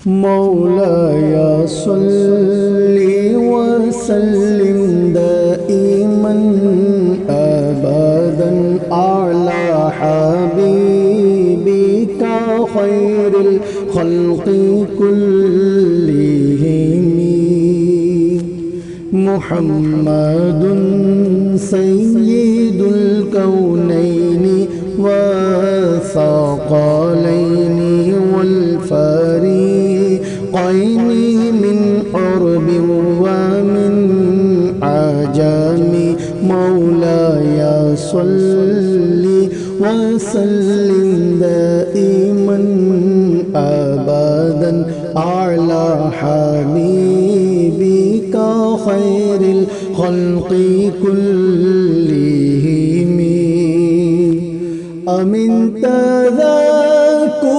مولاي صل وسلم دائما أبدا على حبيبك خير الخلق كلهم محمد سيد الكونين والثقلين والفريقين من عرب ومن عجم مولاي صل وسلم دائما أبدا على حبيبك خير الخلق كلهم أمن تذكر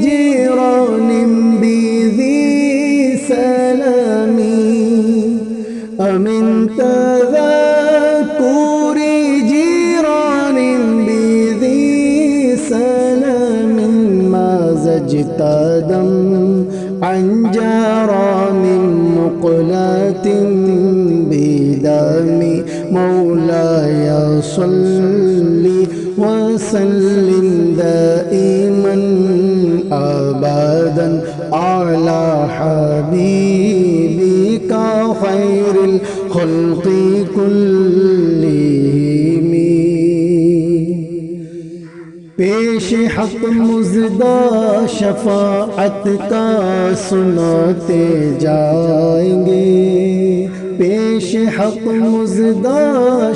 جيران بذي سلام أمن تذكر جيران بذي سلام ما زجت دم عن جرى من مقلة بدم مولاي صل وسلم دائما أبدا على حبيبك خير الخلق كلهم پیش حق مزدہ شفاعت کا سناتے جائیں گے پیش حق مزدہ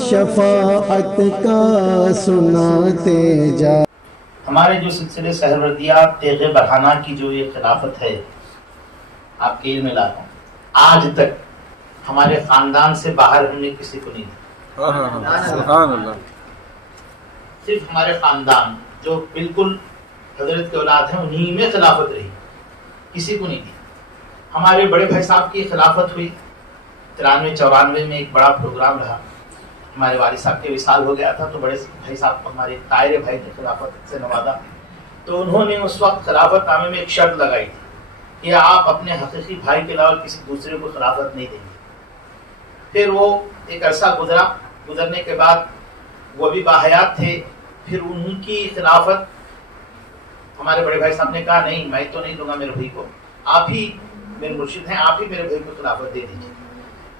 شفاعت کا سناتے جائیں ہمارے جو سلسلے سہروردیات تیغ برہانہ کی جو یہ خلافت ہے آپ کے علم میں لاتا ہوں آج تک ہمارے خاندان سے باہر ہم نے کسی کو نہیں دی سبحان اللہ صرف ہمارے خاندان جو بالکل حضرت کے اولاد ہیں انہی میں خلافت رہی کسی کو نہیں دی ہمارے بڑے بھائی صاحب کی خلافت ہوئی 93-94 میں ایک بڑا پروگرام رہا ہمارے والد صاحب کے وصال ہو گیا تھا تو بڑے بھائی صاحب ہمارے طاہر بھائی کی خلافت سے نوازا تو انہوں نے اس وقت خلافت نامے میں ایک شرط لگائی تھی کہ آپ اپنے حقیقی بھائی کے علاوہ کسی دوسرے کو خلافت نہیں دیں گے پھر وہ ایک عرصہ گزرنے کے بعد وہ بھی باحیات تھے پھر ان کی خلافت ہمارے بڑے بھائی صاحب نے کہا نہیں میں تو نہیں دوں گا میرے بھائی کو آپ ہی میرے مرشد ہیں آپ ہی میرے بھائی کو خلافت دے دیجیے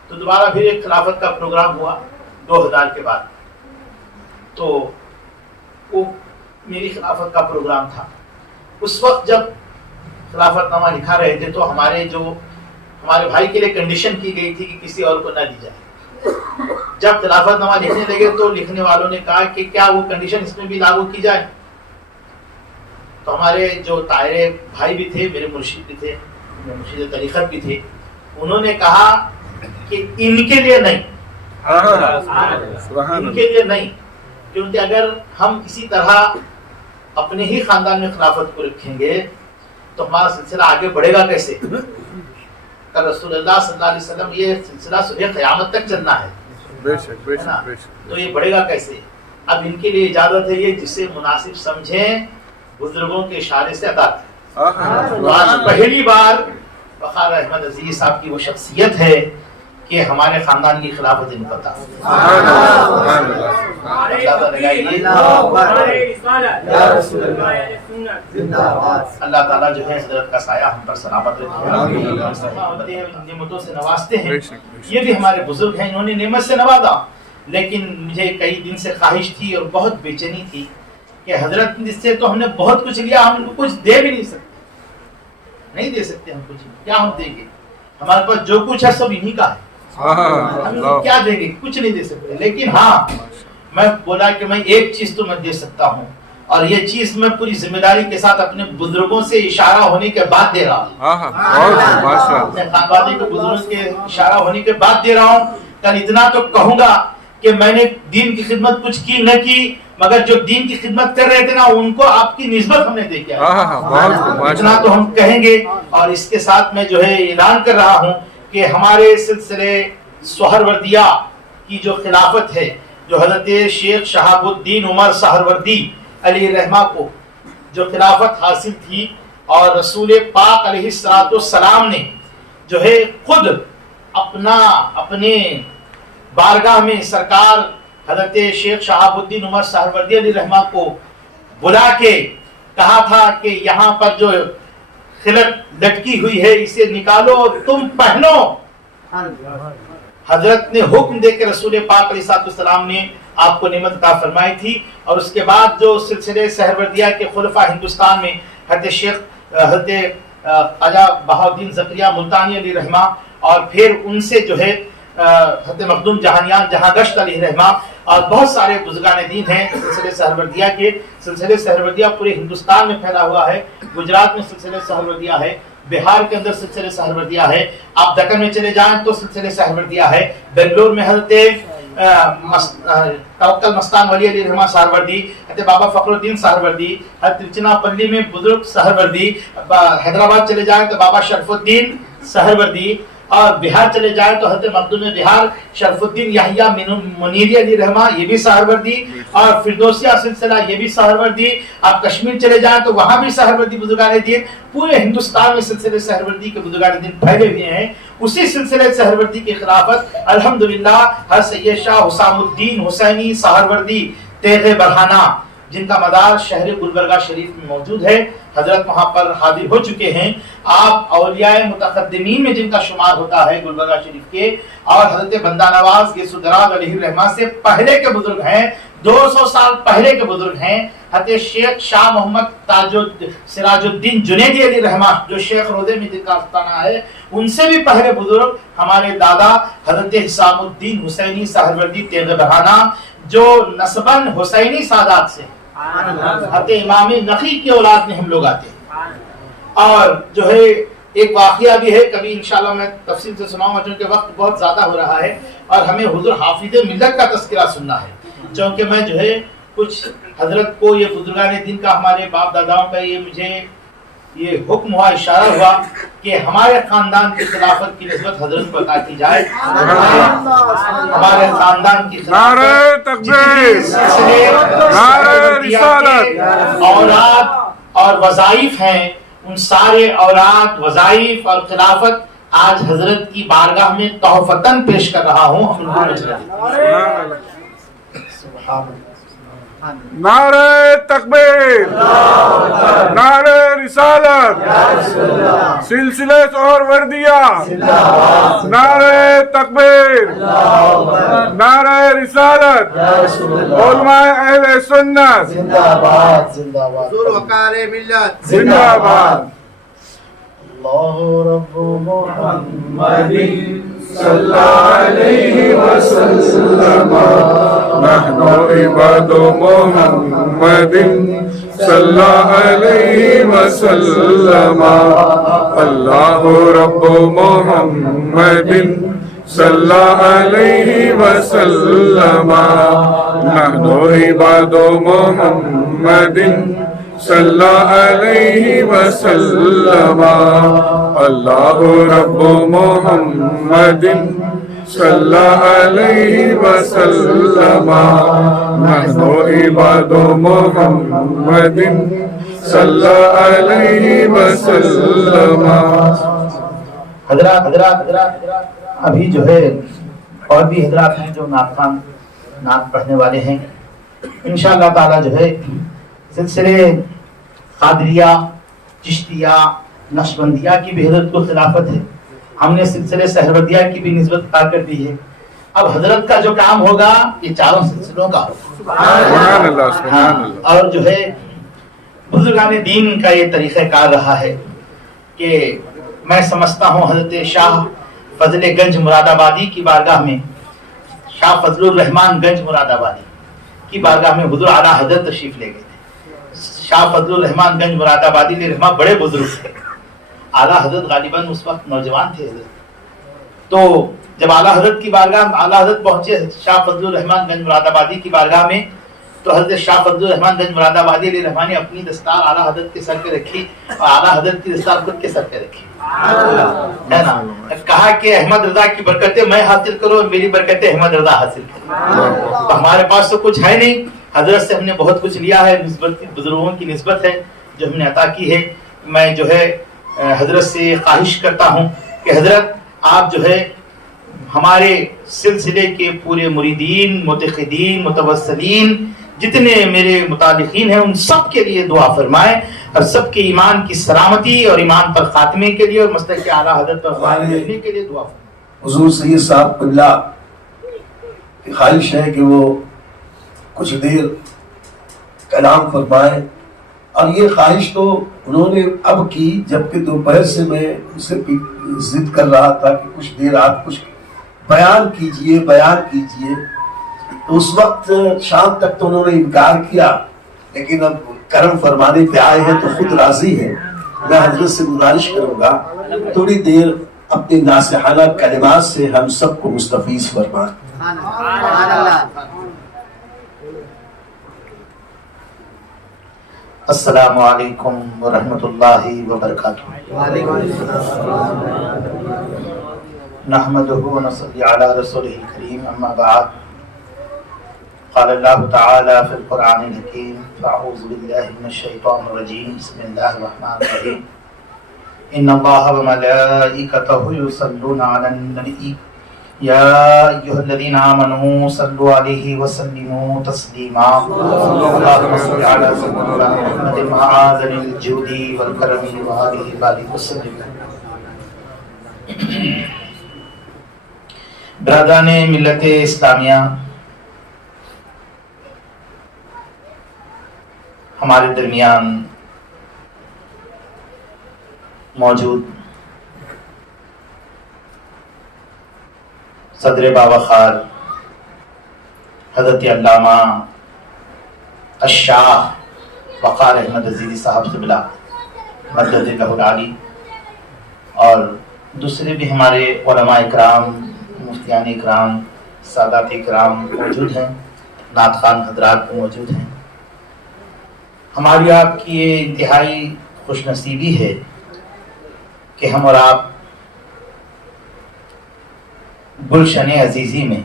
تو دوبارہ پھر ایک خلافت کا پروگرام ہوا 2000 کے بعد تو وہ میری خلافت کا پروگرام تھا اس وقت جب خلافت نامہ لکھا رہے تھے تو ہمارے بھائی کے لیے کنڈیشن کی گئی تھی کہ کسی اور کو نہ دی جائے جب خلافت نامہ لکھنے لگے تو لکھنے والوں نے کہا کہ کیا وہ کنڈیشن اس میں بھی لاگو کی جائے تو ہمارے جو طاہر بھائی بھی تھے میرے مرشد بھی تھے مرشد طریقت بھی تھے انہوں نے کہا کہ ان کے لیے نہیں ان کے لیے نہیں کیونکہ اگر ہم کسی طرح اپنے ہی خاندان میں خلافت کو رکھیں گے تو ہمارا سلسلہ آگے بڑھے گا کیسے کہ رسول اللہ صلی اللہ علیہ وسلم یہ سلسلہ صبح قیامت تک چلنا ہے تو یہ بڑھے گا کیسے اب ان کے لیے اجازت ہے یہ جسے مناسب سمجھیں بزرگوں کے اشارے سے ادا کریں پہلی بار وقار احمد عزیز صاحب کی وہ شخصیت ہے کہ ہمارے خاندان کی خلافت ان کو عطا اللہ تعالیٰ جو ہے حضرت کا سایہ ہم پر سلامت رکھے نعمتوں سے نوازتے ہیں یہ بھی ہمارے بزرگ ہیں انہوں نے نعمت سے نوازا لیکن مجھے کئی دن سے خواہش تھی اور بہت بے چینی تھی کہ حضرت سے تو ہم نے بہت کچھ لیا ہم کو کچھ دے بھی نہیں سکتے نہیں دے سکتے ہم کچھ کیا ہم دیں گے ہمارے پاس جو کچھ ہے سب انہی کا ہے ہم کیا دیں گے کچھ نہیں دے سکتے لیکن ہاں میں بولا کہ میں ایک چیز تو میں دے سکتا ہوں اور یہ چیز میں پوری ذمہ داری کے ساتھ اپنے بزرگوں سے اشارہ ہونے کے بعد دے رہا ہوں اپنے خاندان کے بزرگوں کے اشارہ ہونے کے بعد دے رہا ہوں کل اتنا تو کہوں گا کہ میں نے دین کی خدمت کچھ کی نہ کی مگر جو دین کی خدمت کر رہے تھے نا ان کو آپ کی نسبت ہم نے دے کے اتنا تو ہم کہیں گے اور اس کے ساتھ میں جو ہے اعلان کر رہا ہوں کہ ہمارے سلسلے سہروردیہ کی جو خلافت ہے جو حضرت شیخ شہاب الدین عمر سہروردی علیہ رحمہ کو جو خلافت حاصل تھی اور رسول پاک علیہ السلام نے جو ہے خود اپنے بارگاہ میں سرکار حضرت شیخ شہاب الدین عمر سہروردی علیہ رحمہ کو بلا کے کہا تھا کہ یہاں پر جو خلط لٹکی ہوئی ہے اسے نکالو اور تم پہنو. حضرت نے حکم دے کے رسول پاک علیہ السلام نے آپ کو نعمت عطا فرمائی تھی. اور اس کے بعد جو سلسلے سہروردیہ کے خلفاء ہندوستان میں حضرت خواجہ بہاؤالدین زکریہ ملتانی علیہ رحمہ اور پھر ان سے جو ہے حضرت مخدوم جہانیان جہاں گشت علیہ رحمہ اور بہت سارے بزرگان دین ہیں سلسلے سہروردیہ کے. سلسلے سہروردیہ پورے ہندوستان میں پھیلا ہوا ہے. گجرات میں سلسلے سہروردیہ ہے, بہار کے اندر سلسلے سہروردیہ ہے, آپ دکن میں چلے جائیں تو سلسلے سہروردیہ ہے, بنگلور میں حضرت توکل مستان ولی علیہ رحمہ سہروردی, حضرت بابا فخر الدین سہروردی, حضرت ترچناپلی میں بزرگ سہروردی, حیدرآباد چلے جائیں تو بابا شرف الدین سہروردی, اور بہار چلے جائیں تو حضرت مخدوم بہار شرف الدین یحییٰ منیری علیہ رحمہ یہ بھی سہروردی, اور فردوسیہ سلسلہ یہ بھی سہروردی. آپ کشمیر چلے جائیں تو وہاں بھی سہروردی بزرگان دین. پورے ہندوستان میں سلسلے سہروردی کے بزرگان دین پھیلے ہوئے ہیں. اسی سلسلے سہروردی کی خلافت الحمدللہ حضرت سید شاہ حسام الدین حسینی سہروردی تیغ برہانہ جن کا مدار شہر گلبرگہ شریف میں موجود ہے, حضرت وہاں پر حاضر ہو چکے ہیں. آپ اولیاء متقدمین میں جن کا شمار ہوتا ہے گلبرگہ شریف کے, اور حضرت بندہ نواز گیس دراز علیہ رحمہ سے پہلے کے بزرگ ہیں, 200 سال پہلے کے بزرگ ہیں. حضرت شیخ شاہ محمد سراج الدین جنیدی علیہ رحمہ جو شیخ روضے میں جن کا آستانہ ہے, ان سے بھی پہلے بزرگ ہمارے دادا حضرت حسام الدین حسینی سہروردی تیغ برہانہ جو نسباً حسینی سادات سے حضرت امام نقی کی اولاد میں ہم لوگ آتے ہیں. اور جو ہے ایک واقعہ بھی ہے, کبھی انشاءاللہ میں تفصیل سے سناؤں گا چونکہ وقت بہت زیادہ ہو رہا ہے اور ہمیں حضور حافظ ملت کا تذکرہ سننا ہے. چونکہ میں جو ہے کچھ حضرت کو یہ بزرگان دین کا ہمارے باپ داداؤں کا یہ مجھے یہ حکم ہوا, اشارہ ہوا کہ ہمارے خاندان کی خلافت کی نسبت حضرت کو عطا کی جائے. ہمارے خاندان کی نعرہ تکبیر, نعرہ رسالت, اولاد اور وظائف ہیں, ان سارے اولاد وظائف اور خلافت آج حضرت کی بارگاہ میں تحفتاً پیش کر رہا ہوں. نعرہ تکبیر, نعرہ رسالت, سلسلہ سہروردیہ, نعرہ تکبیر, نعرہ رسالت, علماء اہل سنت زندہ باد, زندہ باد, وقار ملت زندہ باد. اللہ رب محمد صلی علیہ وسلم نحن عباد محمد صلی علیہ وسلم اللہ رب محمد صلی علیہ وسلم نحن عباد محمد صلی علیہ وسلم اللہ رب محمد صلی علیہ وسلم نحن عباد محمد صلی علیہ وسلم. حضرات ابھی جو ہے اور بھی حضرات ہیں جو نعت پڑھنے والے ہیں. انشاءاللہ تعالی جو ہے سلسلے قادریہ, چشتیہ, نقشبندیہ کی بھی حضرت کو خلافت ہے. ہم نے سلسلے سہروردیہ کی بھی نسبت عطا کر دی ہے. اب حضرت کا جو کام ہوگا یہ چاروں سلسلوں کا ہوگا. اور جو ہے بزرگان دین کا یہ طریقہ کار رہا ہے کہ میں سمجھتا ہوں حضرت شاہ فضل گنج مراد آبادی کی بارگاہ میں, شاہ فضل الرحمان گنج مراد آبادی کی بارگاہ میں حضور اعلیٰ حضرت تشریف لے گئے تھے. شاہ فضل الرحمان گنج مراد آبادی علیہ رحمہ بڑے بزرگ تھے. اعلیٰ حضرت غالباً اس وقت نوجوان تھے حضرت. تو جب اعلیٰ حضرت کی بارگاہ اعلیٰ حضرت پہنچے شاہ فضل الرحمان گنج مراد آبادی کی بارگاہ میں, تو حضرت شاہ فضل الرحمان گنج مراد آبادی علیہ رحمہ نے اپنی دستار اعلیٰ حضرت کے سر پہ رکھی اور اعلیٰ حضرت کی دستار خود کے سر پہ رکھی, ہے نا. کہا کہ احمد رضا کی برکتیں میں حاصل کروں اور میری برکتیں احمد رضا حاصل کروں. تو ہمارے پاس تو کچھ ہے نہیں, حضرت سے ہم نے بہت کچھ لیا ہے, نسبت بزرگوں کی نسبت ہے جو ہم نے عطا کی ہے. میں جو ہے حضرت سے خواہش کرتا ہوں کہ حضرت آپ جو ہے ہمارے سلسلے کے پورے مریدین، متقدین، متوسلین، جتنے میرے متعلقین ہیں ان سب کے لیے دعا فرمائیں، اور سب کے ایمان کی سلامتی اور ایمان پر خاتمے کے لیے اور مسلک اعلیٰ حضرت پر قائم رہنے کے لیے دعا فرمائیں۔ حضور سید صاحب قبلہ کی خواہش ہے کہ وہ کچھ دیر کلام فرمائیں، اور یہ خواہش تو انہوں نے اب کی، جبکہ دوپہر سے میں ان سے ضد کر رہا تھا کہ کچھ دیر آپ کچھ بیان کیجئے۔ تو اس وقت شام تک تو انہوں نے انکار کیا، لیکن اب کرم فرمانے پہ آئے ہیں تو خود راضی ہیں۔ میں حضرت سے گزارش کروں گا تھوڑی دیر اپنے ناصحانہ کلمات سے ہم سب کو مستفیض فرمائیں۔ السلام علیکم ورحمۃ اللہ وبرکاتہ۔ نحمده ونصلي على رسوله الكريم، اما بعد، قال الله تعالى في القرآن الحكيم، فاعوذ بالله من الشيطان الرجيم، بسم الله الرحمن الرحيم، ان الله وملائكته يصلون على النبي يا ايها الذين امنوا صلوا عليه وسلموا تسليما، اللهم صل على سيدنا محمد معاذ الجود والكرم وآله بارك وسلم۔ برادران ملت اسلامیہ، ہمارے درمیان موجود صدر باوقار حضرت علامہ الشاہ وقار احمد عزیزی صاحب قبلہ مدد اللہ العالی، اور دوسرے بھی ہمارے علماء اکرام، مفتیان اکرام، سادات اکرام موجود ہیں، نعت خوان حضرات موجود ہیں۔ ہماری آپ کی یہ انتہائی خوش نصیبی ہے کہ ہم اور آپ گلشن عزیزی میں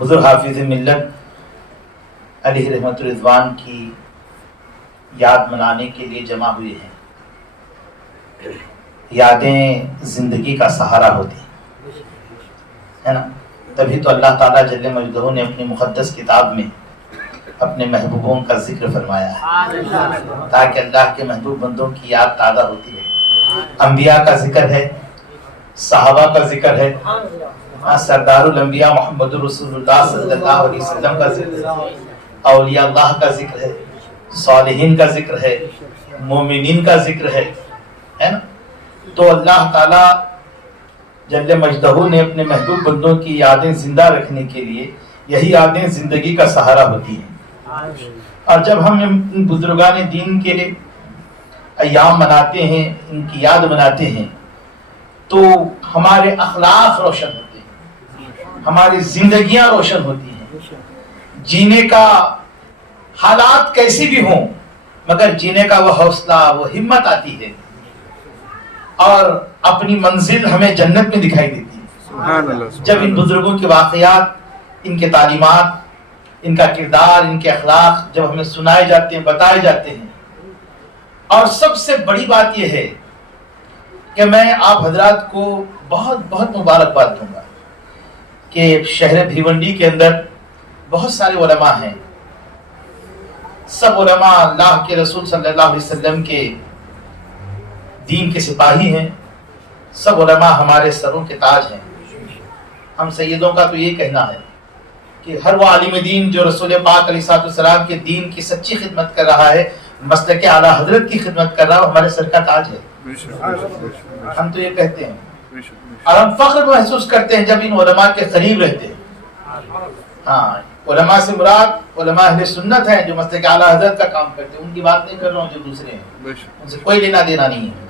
حضور حافظ ملت علیہ رحمت رضوان کی یاد منانے کے لیے جمع ہوئے ہیں۔ یادیں زندگی کا سہارا ہوتی ہے نا، تبھی تو اللہ تعالیٰ جل مجدہ نے اپنی مقدس کتاب میں اپنے محبوبوں کا ذکر فرمایا ہے، تاکہ اللہ کے محبوب بندوں کی یاد تازہ ہوتی ہے۔ انبیاء کا ذکر ہے، صحابہ کا ذکر ہے، سردار الانبیاء محمد رسول اللہ صلی اللہ علیہ وسلم کا ذکر ہے، اولیاء اللہ کا ذکر ہے، صالحین کا ذکر ہے، مومنین کا ذکر ہے نا۔ تو اللہ تعالیٰ جل مجدہ نے اپنے محبوب بندوں کی یادیں زندہ رکھنے کے لیے، یہی یادیں زندگی کا سہارا ہوتی ہیں۔ اور جب ہم ان بزرگان دین کے لیے ایام مناتے ہیں، ان کی یاد مناتے ہیں، تو ہمارے اخلاق روشن ہوتے ہیں، ہماری زندگیاں روشن ہوتی ہیں۔ جینے کا حالات کیسی بھی ہوں، مگر جینے کا وہ حوصلہ، وہ ہمت آتی ہے، اور اپنی منزل ہمیں جنت میں دکھائی دیتی ہے جب ان بزرگوں کے واقعات، ان کے تعلیمات، ان کا کردار، ان کے اخلاق جب ہمیں سنائے جاتے ہیں، بتائے جاتے ہیں۔ اور سب سے بڑی بات یہ ہے کہ میں آپ حضرات کو بہت بہت مبارکباد دوں گا کہ شہر بھیونڈی کے اندر بہت سارے علماء ہیں، سب علماء اللہ کے رسول صلی اللہ علیہ وسلم کے دین کے سپاہی ہیں، سب علماء ہمارے سروں کے تاج ہیں۔ ہم سیدوں کا تو یہ کہنا ہے کہ ہر وہ عالم دین جو رسول پاک علیہ السلام کے دین کی سچی خدمت کر رہا ہے، مسلک اعلیٰ حضرت کی خدمت کر رہا ہے، وہ ہمارے سر کا تاج ہے۔ ہم تو یہ کہتے ہیں، اور ہم فخر محسوس کرتے ہیں جب ان علماء کے قریب رہتے ہیں۔ ہاں، علماء سے مراد علماء اہل سنت ہیں جو مسلک اعلیٰ حضرت کا کام کرتے ہیں، ان کی بات نہیں کر رہا ہوں جو دوسرے ہیں، ان سے کوئی لینا دینا نہیں ہے۔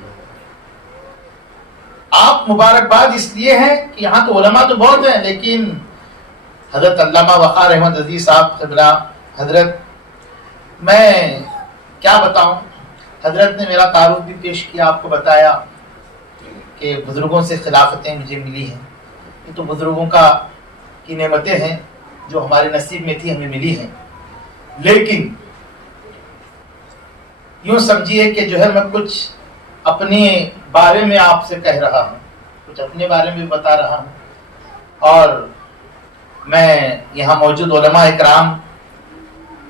آپ مبارکباد اس لیے ہیں کہ یہاں تو علماء تو بہت ہیں، لیکن حضرت علامہ وقار احمد عزیزی صاحب قبلہ حضرت، میں کیا بتاؤں، حضرت نے میرا تعارف بھی پیش کیا، آپ کو بتایا کہ بزرگوں سے خلافتیں مجھے ملی ہیں، یہ تو بزرگوں کی نعمتیں ہیں جو ہمارے نصیب میں تھی، ہمیں ملی ہیں۔ لیکن یوں سمجھیے کہ جو ہے میں کچھ اپنے بارے میں آپ سے کہہ رہا ہوں، کچھ اپنے بارے میں بتا رہا ہوں، اور میں یہاں موجود علماء اکرام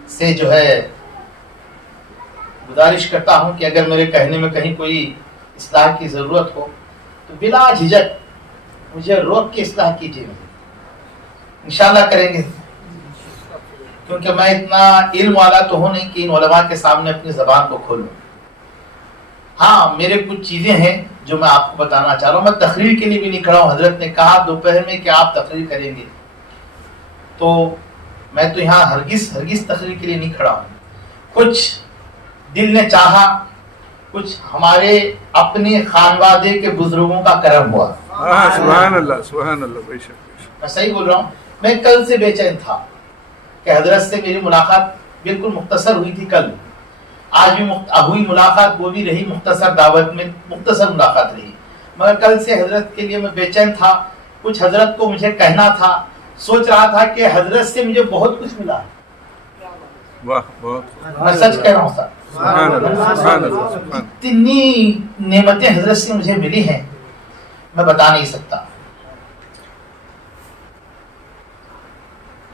سے جو ہے گزارش کرتا ہوں کہ اگر میرے کہنے میں کہیں کوئی اصلاح کی ضرورت ہو تو بلا جھجک مجھے روک کے اصلاح کیجیے، انشاءاللہ کریں گے، کیونکہ میں اتنا علم والا تو ہوں نہیں کہ ان علماء کے سامنے اپنی زبان کو کھولوں۔ ہاں میرے کچھ چیزیں ہیں جو میں آپ کو بتانا چاہ رہا ہوں، میں تقریر کے لیے بھی نہیں کھڑا ہوں۔ حضرت نے کہا دوپہر میں کہ آپ تقریر کریں گے، تو میں تو یہاں ہرگز تقریر کے لیے نہیں کھڑا ہوں۔ کچھ دل نے چاہا، کچھ ہمارے اپنے خانوادے کے بزرگوں کا کرم ہوا۔ سبحان اللہ سبحان اللہ، بے شک میں صحیح بول رہا ہوں۔ میں کل سے بے چین تھا کہ حضرت سے میری ملاقات بالکل مختصر ہوئی تھی، کل آج بھی ہوئی ملاقات، وہ بھی رہی مختصر، دعوت میں مختصر ملاقات رہی، مگر کل سے حضرت کے لیے میں بے چین تھا۔ کچھ حضرت کو مجھے کہنا تھا، سوچ رہا تھا کہ حضرت سے مجھے بہت کچھ ملا، واہ بہت میں سچ کہہ رہا ہوں سر، سبحان اللہ سبحان اللہ سبحان اتنی نعمتیں حضرت سے مجھے ملی ہیں میں بتا نہیں سکتا،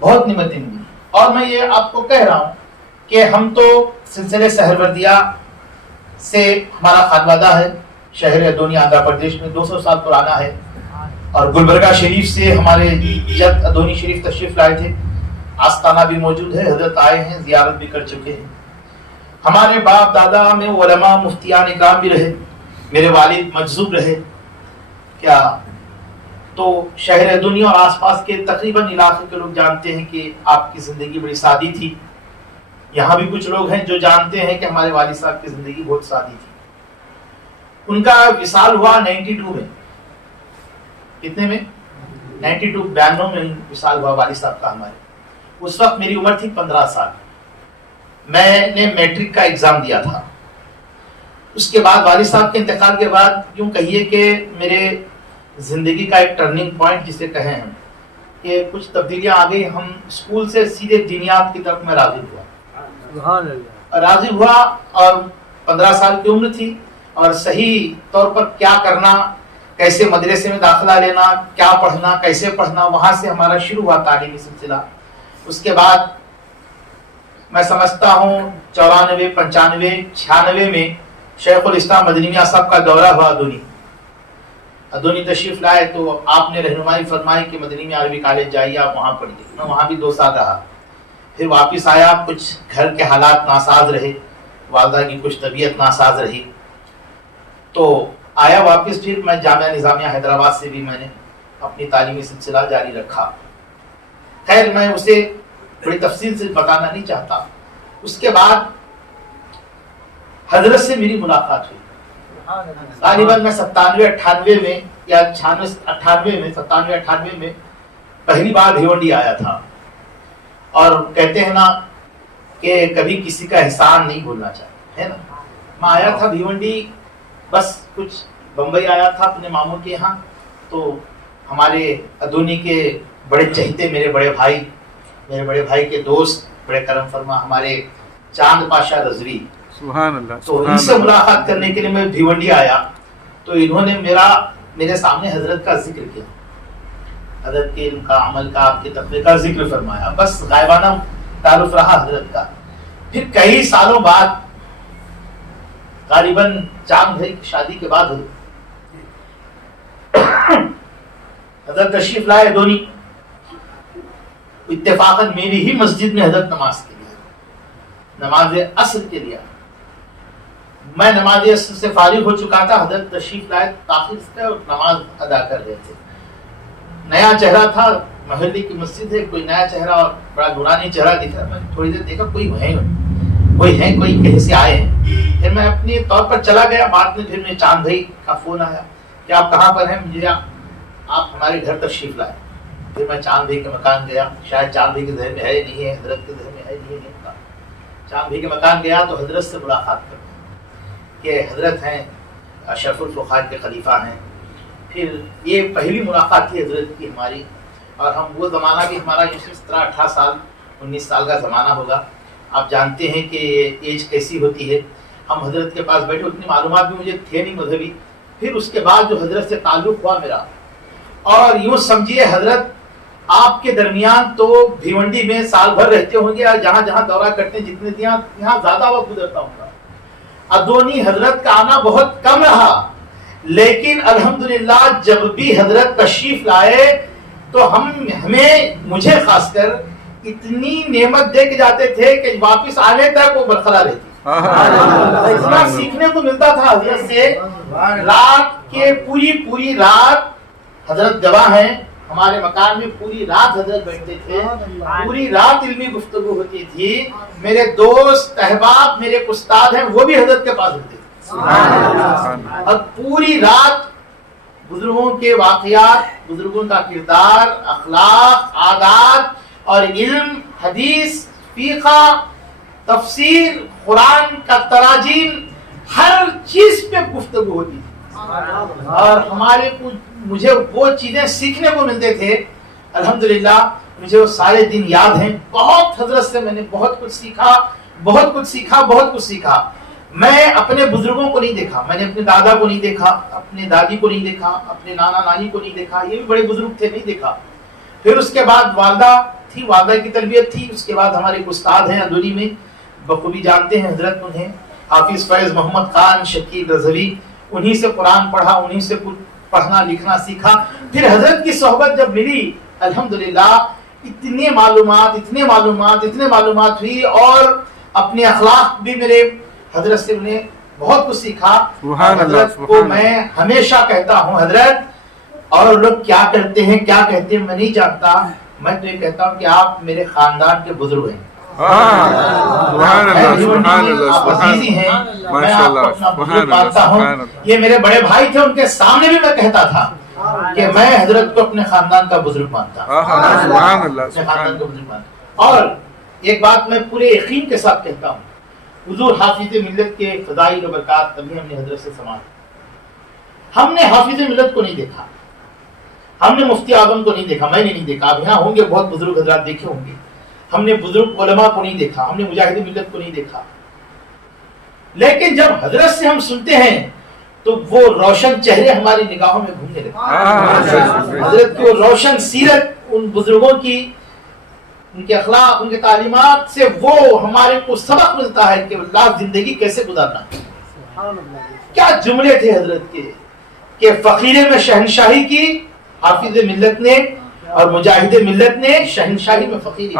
بہت نعمتیں ملی۔ اور میں یہ آپ کو کہہ رہا ہوں کہ ہم تو سلسلے سہروردیہ سے ہمارا خانوادہ ہے، شہر ادونی آندھرا پردیش میں 200 سال پرانا ہے، اور گلبرگہ شریف سے ہمارے جد ادونی شریف تشریف لائے تھے، آستانہ بھی موجود ہے، حضرت آئے ہیں، زیارت بھی کر چکے ہیں۔ ہمارے باپ دادا میں علماء مفتیان اکرام بھی رہے، میرے والد مجذوب رہے، کیا تو شہر ادونی اور آس پاس کے تقریباً علاقے کے لوگ جانتے ہیں کہ آپ کی زندگی بڑی سادی تھی۔ یہاں بھی کچھ لوگ ہیں جو جانتے ہیں کہ ہمارے والد صاحب کی زندگی بہت سادی تھی۔ ان کا وصال ہوا 92 میں، کتنے میں؟ 92 میں وصال ہوا والد صاحب کا ہمارے۔ اس وقت میری عمر تھی 15 سال، میں نے میٹرک کا ایگزام دیا تھا۔ اس کے بعد والد صاحب کے انتقال کے بعد یوں کہیے کہ میرے زندگی کا ایک ٹرننگ پوائنٹ جسے کہیں ہم، کہ کچھ تبدیلیاں آ گئی۔ ہم اسکول سے سیدھے دینیات کی طرف میں راضی ہوا، اور 15 سال کی عمر تھی، اور صحیح طور پر کیا کرنا، کیسے مدرسے میں داخلہ لینا، کیا پڑھنا، کیسے پڑھنا، وہاں سے ہمارا شروع ہوا تعلیمی سلسلہ۔ اس کے بعد میں سمجھتا ہوں 94 95 96 میں شیخ الاسلام مدنی میاں صاحب کا دورہ ہوا ادونی تشریف لائے، تو آپ نے رہنمائی فرمائی کہ مدنی میاں عربی کالج جائیے، آپ وہاں پڑھیے۔ میں وہاں بھی 2 سال رہا، پھر واپس آیا، کچھ گھر کے حالات ناساز رہے، والدہ کی کچھ طبیعت ناساز رہی، تو آیا واپس۔ پھر میں جامعہ نظامیہ حیدرآباد سے بھی میں نے اپنی تعلیمی سلسلہ جاری رکھا۔ خیر میں اسے بڑی تفصیل سے بتانا نہیں چاہتا۔ اس کے بعد حضرت سے میری ملاقات ہوئی، غالباً میں 97 98 میں یا 97 98 میں پہلی بار بھیونڈی آیا تھا۔ اور کہتے ہیں نا کہ کبھی کسی کا احسان نہیں بھولنا چاہیے، ہے نا۔ میں آیا تھا بھیونڈی، بس کچھ بمبئی آیا تھا اپنے ماموں کے یہاں، تو ہمارے ادونی کے بڑے چہتے میرے بڑے بھائی کے دوست، بڑے کرم فرما ہمارے چاند پاشا رضوی، سبحان اللہ، تو ان سے ملاقات کرنے کے لیے میں بھیونڈی آیا، تو انہوں نے میرے سامنے حضرت کا ذکر کیا، حضرت کے علم کا، عمل کا، آپ کے تقوی کا ذکر فرمایا، بس غائبانہ تعارف رہا حضرت کا۔ پھر کئی سالوں بعد، غالباً چاند بھائی کی شادی کے بعد حضرت تشریف لائے ادونی، اتفاقاً میری ہی مسجد میں حضرت نماز کے لیے، نماز عصر کے لیے۔ میں نماز عصر سے فارغ ہو چکا تھا، حضرت تشریف لائے تاخیر سے اور نماز ادا کر رہے تھے۔ نیا چہرہ تھا، محلے کی مسجد ہے، کوئی نیا چہرہ اور بڑا نورانی چہرہ دکھ رہا۔ میں تھوڑی دیر دیکھا کوئی کہیں سے آئے ہیں، پھر میں اپنے طور پر چلا گیا۔ بعد میں پھر میں چاند بھائی کا فون آیا کہ آپ کہاں پر ہیں، مجھے آپ ہمارے گھر تشریف لائے۔ پھر میں چاند بھائی کے مکان گیا، شاید چاند بھائی کے ذہن میں ہے نہیں ہے، حضرت کے ذہن میں ہے نہیں ہے، چاند بھائی کے مکان گیا تو حضرت سے ملاقات کر کہ حضرت ہیں اشرف الفقار کے خلیفہ ہیں۔ پھر یہ پہلی ملاقات تھی حضرت کی ہماری، اور ہم وہ زمانہ بھی ہمارا 17 18 سال 19 سال کا زمانہ ہوگا۔ آپ جانتے ہیں کہ ایج کیسی ہوتی ہے، ہم حضرت کے پاس بیٹھے، اتنی معلومات بھی مجھے تھے نہیں مذہبی. پھر اس کے بعد جو حضرت سے تعلق ہوا میرا، اور یوں سمجھیے حضرت آپ کے درمیان تو بھیونڈی میں سال بھر رہتے ہوں گے، اور جہاں جہاں دورہ کرتے ہیں جتنے یہاں زیادہ وقت گزرتا ہوں گا. ادونی حضرت کا آنا بہت کم رہا، لیکن الحمدللہ جب بھی حضرت تشریف لائے تو مجھے خاص کر اتنی نعمت دے کے جاتے تھے کہ واپس آنے تک وہ برقرار رہتی. اتنا سیکھنے کو ملتا تھا حضرت سے. رات کے پوری رات حضرت گواہ ہیں، ہمارے مکان میں پوری رات حضرت بیٹھتے تھے، پوری رات علمی گفتگو ہوتی تھی. میرے دوست احباب میرے استاد ہیں وہ بھی حضرت کے پاس ہوتے تھے، اور پوری رات بزرگوں کے واقعات، بزرگوں کا کردار، اخلاق، عادات اور علم، حدیث، فقہ، تفسیر، قرآن کا تراجیم، ہر چیز پہ گفتگو ہوتی تھی. اور مجھے وہ چیزیں سیکھنے کو ملتے تھے. الحمدللہ مجھے وہ سارے دن یاد ہیں. بہت حضرت سے میں نے بہت کچھ سیکھا. میں اپنے بزرگوں کو نہیں دیکھا، میں نے اپنے دادا کو نہیں دیکھا، اپنے دادی کو نہیں دیکھا، اپنے نانا نانی کو نہیں دیکھا، یہ بھی بڑے بزرگ تھے، نہیں دیکھا. پھر اس کے بعد والدہ کی تربیت تھی. اس کے بعد ہمارے استاد ہیں ادونی میں، بخوبی جانتے ہیں حضرت انہیں، حافظ فیض محمد خان شکیل رضوی. انہی سے قرآن پڑھا، انہی سے کچھ پڑھنا لکھنا سیکھا. پھر حضرت کی صحبت جب ملی الحمدللہ اتنے معلومات ہوئی، اور اپنے اخلاق بھی میرے حضرت سے انہیں بہت کچھ سیکھا. حضرت کو میں ہمیشہ کہتا ہوں حضرت، اور لوگ کیا کرتے ہیں میں نہیں جانتا، میں تو یہ کہتا ہوں کہ آپ میرے خاندان کے بزرگ ہیں. یہ میرے بڑے بھائی تھے، ان کے سامنے بھی میں کہتا تھا کہ میں حضرت کو اپنے خاندان کا بزرگ مانتا. اور ایک بات میں پورے یقین کے ساتھ کہتا ہوں، حضور حافظ ملت کے فضائل و برکات تبھی ہم نے حضرت سے سماعت. ہم نے حافظ ملت کو نہیں دیکھا، ہم نے مفتی اعظم کو نہیں دیکھا، میں نے نہیں دیکھا. اب یہاں ہوں گے بہت بزرگ حضرات دیکھے ہوں گے. ہم نے بزرگ علماء کو نہیں دیکھا، ہم نے مجاہد ملت کو نہیں دیکھا. لیکن جب حضرت سے ہم سنتے ہیں تو وہ روشن چہرے ہماری نگاہوں میں گھومنے لگتے ہیں. حضرت کی وہ روشن سیرت، ان بزرگوں کی، ان کے اخلاق، ان کے تعلیمات سے وہ ہمارے کو سبق ملتا ہے کہ اللہ زندگی کیسے گزارنا. کیا جملے تھے حضرت کے کہ فقیر میں شہنشاہی کی حافظ ملت نے، اور مجاہد ملت نے شہنشاہی میں فقیری.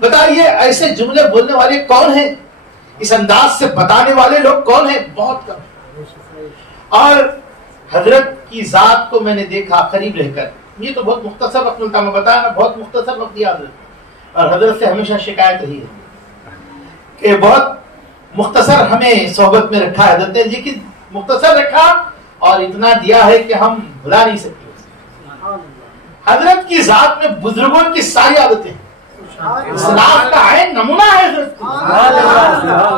بتائیے ایسے جملے بولنے والے کون ہیں؟ اس انداز سے بتانے والے لوگ کون ہیں؟ بہت کم. اور حضرت کی ذات کو میں نے دیکھا قریب رہ کر. یہ تو بہت مختصر وقت ملتا، میں بتایا نا بہت مختصر وقت دیا حضرت. اور حضرت سے ہمیشہ شکایت رہی ہے کہ بہت مختصر ہمیں صحبت میں رکھا ہے حضرت نے، لیکن مختصر رکھا اور اتنا دیا ہے کہ ہم بھلا نہیں سکتے. حضرت کی ذات میں بزرگوں کی ساری عادتیں، اسلاف کا عین نمونہ ہے حضرت.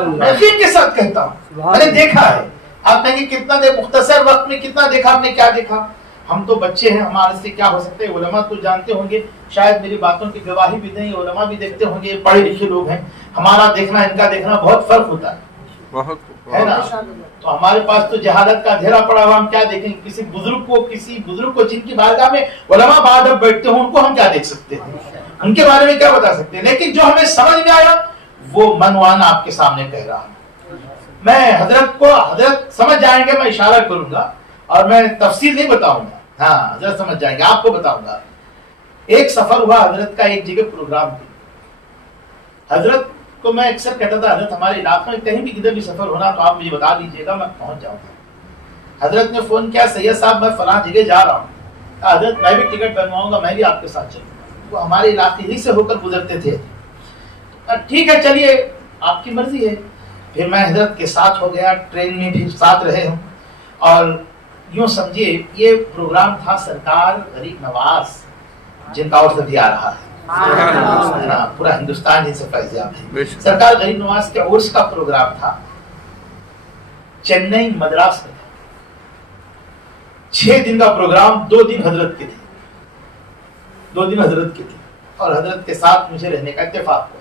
میں یقین کے ساتھ کہتا ہوں، میں نے دیکھا ہے. آپ کہیں گے کتنا دے مختصر وقت میں کتنا دیکھا، آپ نے کیا دیکھا؟ ہم تو بچے ہیں، ہمارے سے کیا ہو سکتے ہیں. علماء تو جانتے ہوں گے، شاید میری باتوں کی گواہی بھی دیں، علماء بھی دیکھتے ہوں گے، پڑھے لکھے لوگ ہیں. ہمارا دیکھنا ان کا دیکھنا بہت فرق ہوتا ہے نا. تو ہمارے پاس تو جہالت کا اندھیرا پڑا ہوا، ہم کیا دیکھیں؟ کسی بزرگ کو جن کی بارگاہ میں علماء بعد اب بیٹھتے ہوں، ان کو ہم کیا دیکھ سکتے ہیں؟ ان کے بارے میں کیا بتا سکتے ہیں؟ لیکن جو ہمیں سمجھ میں آیا وہ منوانا آپ کے سامنے کہہ رہا ہوں. میں حضرت سمجھ جائیں گے، میں اشارہ کروں گا اور میں تفصیل نہیں بتاؤں گا. ہاں حضرت سمجھ جائیں گے، آپ کو بتاؤں گا. ایک سفر ہوا حضرت کا، ایک جگہ پروگرام تھی. حضرت کو میں اکثر کہتا تھا حضرت ہمارے علاقے میں کہیں بھی کدھر بھی سفر ہونا تو آپ مجھے بتا دیجیے گا، میں پہنچ جاؤں گا. حضرت نے فون کیا، سید صاحب میں فلاں جگہ جا رہا ہوں. حضرت میں بھی ٹکٹ بنواؤں گا، میں بھی آپ کے ساتھ چلوں گا. وہ ہمارے علاقے ہی سے ہو کر گزرتے تھے. ٹھیک ہے چلیے آپ کی مرضی ہے. پھر میں حضرت کے ساتھ ہو گیا، ٹرین میں بھی ساتھ رہے ہوں. اور یوں سمجھیے یہ پروگرام تھا سرکار غریب نواز، جن کا عرص بھی آ رہا ہے، پورا ہندوستان جن سے فیضیاب ہے. سرکار غریب نواز کے عرس کا پروگرام تھا چنئی مدراس میں. 6 دن کا پروگرام، 2 دن حضرت کے تھے اور حضرت کے ساتھ مجھے رہنے کا اتفاق ہوا.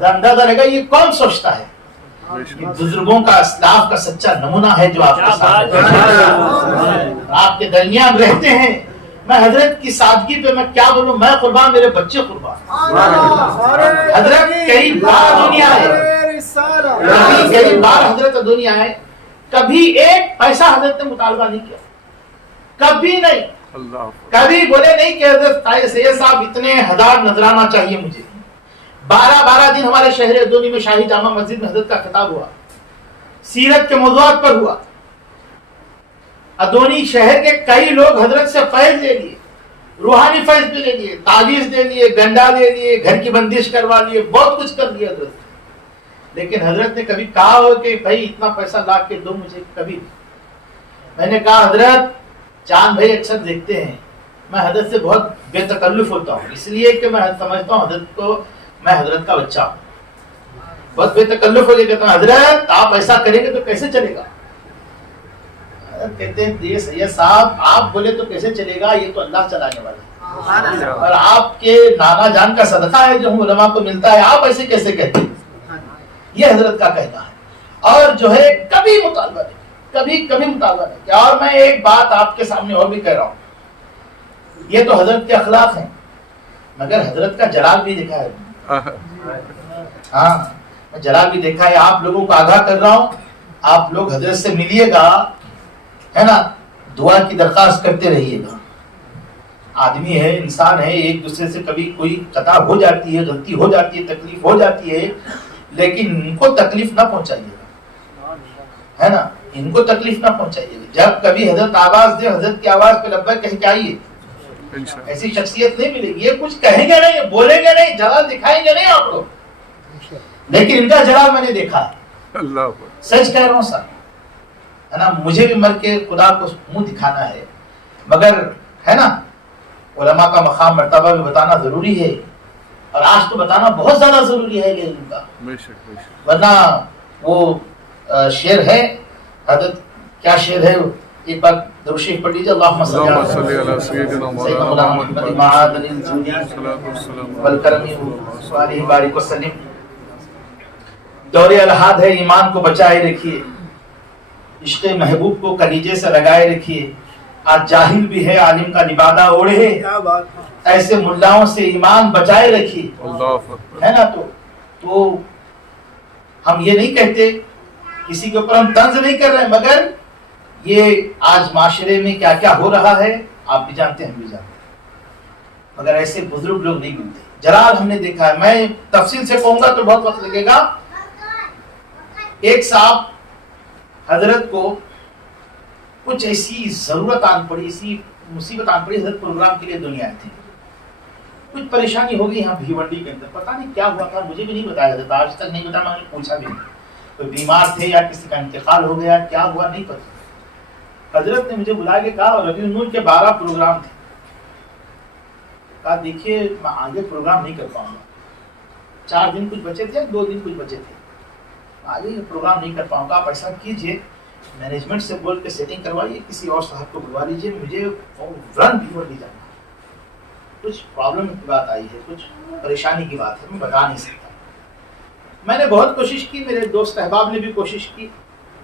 اندازہ لگا یہ کون سوچتا ہے. یہ بزرگوں کا اسلاف کا سچا نمونہ ہے جو آپ کے سامنے آپ کے درمیان رہتے ہیں. میں حضرت کی سادگی پہ میں کیا بولوں, میں قربان, میرے بچے قربان. حضرت کئی بار دنیا آئے, کئی بار حضرت دنیا آئے, کبھی ایک پیسہ حضرت نے مطالبہ نہیں کیا, کبھی نہیں. کبھی بولے نہیں کہ حضرت سید صاحب اتنے ہزار نذرانہ چاہیے مجھے. 12 دن ہمارے شہر ادونی میں شاہی جامع مسجد میں حضرت کا خطاب ہوا, سیرت کے موضوعات پر ہوا. ادونی شہر کے کئی لوگ حضرت سے فیض لے لیے, روحانی فیض بھی لے لیے, تعویذ دے لیے, گنڈا لے لیے, گھر کی بندش کروا لیے, بہت کچھ کر لیا حضرت. لیکن حضرت نے کبھی کہا ہو کہ بھائی اتنا پیسہ لا کے دو مجھے, کبھی. میں نے کہا حضرت چاند بھائی اکثر دیکھتے ہیں, میں حضرت سے بہت بے تکلف ہوتا ہوں, اس لیے کہ میں سمجھتا ہوں حضرت کو, میں حضرت کا بچہ ہوں, بہت بے تکلف ہو کے کہتا ہوں حضرت آپ ایسا کریں گے تو کیسے چلے گا. کہتے ہیں یہ سید صاحب آپ بولے تو کیسے چلے گا, یہ تو اللہ چلانے والا ہے, اور آپ کے نانا جان کا صدقہ ہے جو ہم علماء کو ملتا ہے, آپ ایسے کیسے کہتے ہیں. یہ حضرت کا کہنا ہے. اور جو ہے کبھی مطالبہ نہیں, کبھی مطالبہ نہیں کیا. اور میں ایک بات آپ کے سامنے اور بھی کہہ رہا ہوں, یہ تو حضرت کے اخلاق ہیں, مگر حضرت کا جلال بھی دیکھا ہے. ہاں میں جلال بھی دیکھا ہے. آپ لوگوں کو آگاہ کر رہا ہوں, آپ لوگ حضرت سے ملیے گا, ہے نا, دعا کی درخواست کرتے رہیے گا. آدمی ہے, انسان ہے, ایک دوسرے سے کبھی کوئی خطا ہو جاتی ہے, غلطی ہو جاتی ہے, تکلیف ہو جاتی ہے, لیکن ان کو تکلیف نہ پہنچائیے گا, ہے نا, ان کو تکلیف نہ پہنچائیے گا. جب کبھی حضرت آواز دے, حضرت کی آواز پہ لبیک کہہ کے آئیے. ایسی شخصیت نہیں ملے گی, یہ کچھ کہیں گے نہیں, بولیں گے نہیں, جلال دکھائیں گے نہیں آپ لوگ, لیکن ان کا جلال میں نے دیکھا ہے. سچ کہہ رہا ہوں سر, ہے نا. مجھے بھی مر کے خدا کو منہ دکھانا ہے, مگر ہے نا علماء کا مقام مرتبہ بھی بتانا ضروری ہے, اور آج تو بتانا بہت زیادہ ضروری ہے علم کا. ورنہ وہ شعر ہے حضرت, کیا شعر ہے, ایک بار درود شریف پڑھ لیجیے. اللہم صلی علی سیدنا محمد معادن الجود والکرم وآلہ بارک وسلم. دور الحاد ہے, ایمان کو بچائے رکھیے, عشق محبوب کو کلیجے سے لگائے رکھیے. آج جاہل بھی ہے, عالم کا لبادہ اوڑھے, ایسے ملاؤں سے ایمان بچائے رکھیے, ہے نا. تو ہم یہ نہیں کہتے, کسی کے اوپر ہم طنز نہیں کر رہے, مگر یہ آج معاشرے میں کیا کیا ہو رہا ہے آپ بھی جانتے ہیں, ہم بھی جانتے ہیں, مگر ایسے بزرگ لوگ نہیں ملتے. جلال ہم نے دیکھا ہے. میں تفصیل سے کہوں گا تو بہت وقت لگے گا. ایک صاحب حضرت کو کچھ ایسی ضرورت آن پڑی, ایسی مصیبت آن پڑی, حضرت پروگرام کے لیے دنیا آئے تھے. کچھ پریشانی ہوگی یہاں بھیونڈی کے اندر, پتہ نہیں کیا ہوا تھا, مجھے بھی نہیں بتایا حضرت, آج تک نہیں بتایا, میں نے پوچھا بھی نہیں. کوئی بیمار تھے یا کسی کا انتقال ہو گیا, کیا ہوا نہیں پتہ. حضرت نے مجھے بلا کے کہا, ربیع النور کے 12 پروگرام تھے, کہا دیکھیے میں آگے پروگرام نہیں کر پاؤں گا, 4 دن کچھ بچے تھے, 2 دن کچھ بچے تھے, آگے یہ پروگرام نہیں کر پاؤں گا. آپ ایسا کیجئے, مینجمنٹ سے بول کے سیٹنگ کروائیے, کسی اور صاحب کو بلوا لیجئے, مجھے فوراً بھیونڈی جانا, کچھ پرابلم کی بات آئی ہے, کچھ پریشانی کی بات ہے, میں بتا نہیں سکتا. میں نے بہت کوشش کی, میرے دوست احباب نے بھی کوشش کی,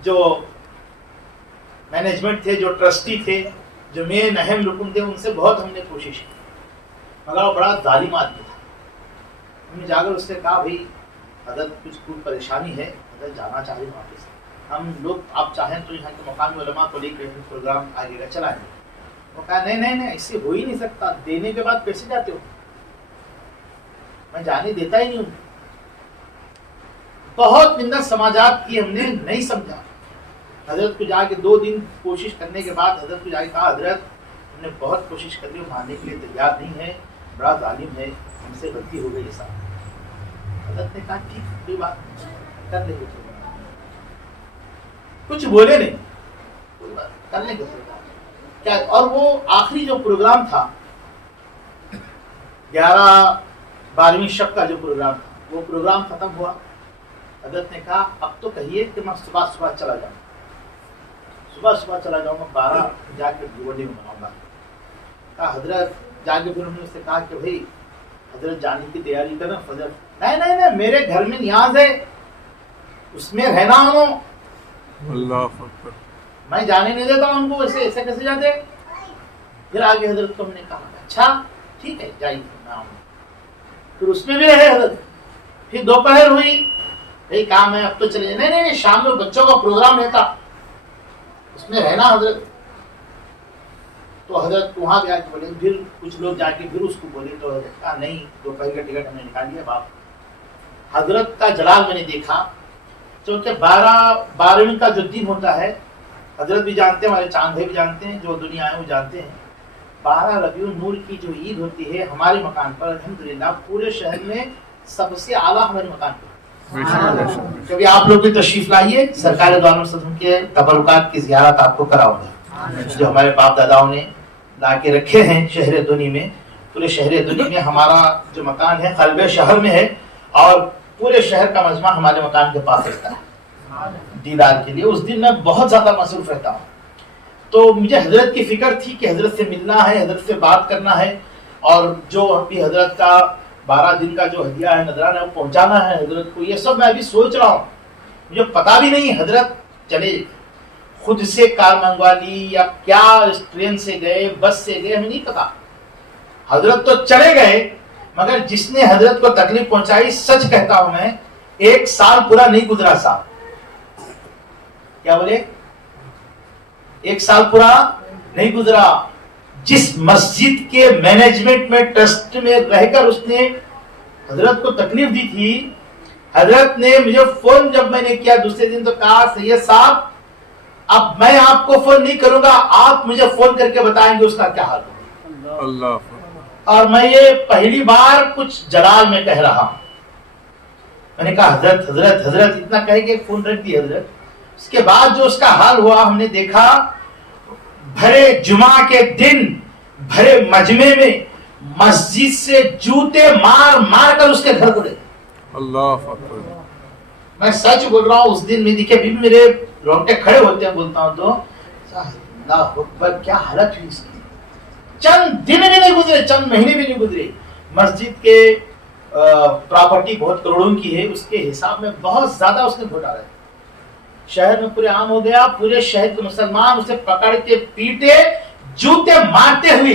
جو مینجمنٹ تھے, جو ٹرسٹی تھے, جو مین اہم رکن تھے, ان سے بہت ہم نے کوشش کی, مگر وہ بڑا ظالم آدمی تھا. ہم نے جا کر اس سے کہا بھائی حضرت کچھ پریشانی ہے, حضرت جانا چاہ رہے ہیں واپس, ہم لوگ آپ چاہیں تو یہاں کے مقامی علماء کو لے کر پروگرام آگے کا چلائیں گے. وہ کہا نہیں ایسے ہو ہی نہیں سکتا, دینے کے بعد کیسے جاتے ہو, میں جانے دیتا ہی نہیں ہوں. بہت منت سماجات کی, ہم نے نہیں سمجھا. حضرت کو جا کے 2 دن کوشش کرنے کے بعد حضرت کو جا کے کہا حضرت ہم نے بہت کوشش کر لی, ماننے کے لیے تیار نہیں ہے, بڑا ظالم ہے, ہم سے غلطی ہو گئی ہے صاحب. حضرت نے کہا ٹھیک, کوئی بات نہیں, کر لیں گے, کچھ بولے نہیں, کوئی بات کر لیں گے کیا. اور وہ آخری جو پروگرام تھا 11-12ویں شب کا جو پروگرام تھا, وہ پروگرام ختم ہوا. حضرت نے کہا اب تو کہیے کہ میں صبح چلا جاؤں, صبح چلا جاؤں گا, 12 جا کے بھیونڈی میں بناؤں گا. کہا حضرت جا کے پھر انہوں نے اس سے کہا کہ بھائی حضرت جانے کی تیاری کرنا فجر نہیں میرے گھر میں نیاز ہے اس میں رہنا ہوں اللہ اکبر. میں جانے نہیں دیتا ہوں ان کو ایسے کیسے جاتے. پھر آگے حضرت کو ہم نے کہا اچھا ٹھیک ہے جائیے میں آؤں. پھر اس میں بھی رہے حضرت. پھر دوپہر ہوئی بھائی کام ہے اب تو چلے جائیں. نہیں شام میں بچوں کا پروگرام رہتا اس میں رہنا حضرت. تو حضرت وہاں گیا کہ بولے پھر کچھ لوگ جا کے پھر اس کو بولے تو حضرت کہا نہیں دوپہر کا ٹکٹ ہم نے نکال لیا باپ. حضرت کا جلال میں نے دیکھا چونکہ 12ویں کا جو دن ہوتا ہے حضرت بھی جانتے ہیں ہمارے چاند بھائی بھی جانتے ہیں جو دنیا ہے وہ جانتے ہیں 12 ربیع النور کی جو عید ہوتی ہے ہمارے مکان پر الحمدللہ پورے شہر میں سب سے اعلیٰ ہمارے مکان پر. کبھی آپ لوگ بھی تشریف لائیے سرکار دو عالم صدم کے تبرکات کی زیارت آپ کو کراؤں گا جو ہمارے باپ داداؤں نے لا کے رکھے ہیں شہر دنی میں. پورے شہر دنی میں ہمارا جو مکان ہے قلب شہر میں ہے اور پورے شہر کا مجمع ہمارے مکان کے پاس رہتا ہے دیدار کے لیے. اس دن میں بہت زیادہ مصروف رہتا ہوں تو مجھے حضرت کی فکر تھی کہ حضرت سے ملنا ہے حضرت سے بات کرنا ہے اور جو ابھی حضرت کا 12 دن کا جو ہدیہ ہے نذرانہ ہے وہ پہنچانا ہے حضرت کو. یہ سب میں ابھی سوچ رہا ہوں. مجھے پتا بھی نہیں حضرت چلے خود سے کار منگوا لی یا کیا ٹرین سے گئے بس سے گئے ہمیں نہیں پتا. حضرت تو چلے گئے مگر جس نے حضرت کو تکلیف پہنچائی سچ کہتا ہوں میں 1 سال پورا نہیں گزرا صاحب. کیا بولے 1 سال پورا نہیں گزرا. جس مسجد کے مینجمنٹ میں ٹرسٹ میں رہ کر اس نے حضرت کو تکلیف دی تھی حضرت نے مجھے فون جب میں نے کیا دوسرے دن تو کہا سید صاحب اب میں آپ کو فون نہیں کروں گا آپ مجھے فون کر کے بتائیں گے اس کا کیا حال ہوگا. اللہ. اور میں یہ پہلی بار کچھ جلال میں کہہ رہا ہوں. میں نے کہا حضرت حضرت حضرت اتنا کہہ کے فون رکھ دی حضرت. اس کے بعد جو اس کا حال ہوا ہم نے دیکھا بھرے جمعہ کے دن بھرے مجمع میں مسجد سے جوتے مار مار کر اس کے گھر کو لے. اللہ اکبر. میں سچ بول رہا ہوں اس دن میں دیکھے بھی میرے رونگٹے کھڑے ہوتے ہیں بولتا ہوں تو اللہ اکبر کیا حالت ہوئی اس کی. چند دن بھی نہیں گزرے چند مہینے بھی نہیں گزرے. مسجد کے پراپرٹی بہت کروڑوں کی ہے اس کے حساب میں بہت زیادہ اس نے گھوٹالا ہے. شہر میں پورے عام ہو گیا. پورے شہر کے مسلمان اسے پکڑ کے پیٹے جوتے مارتے ہوئے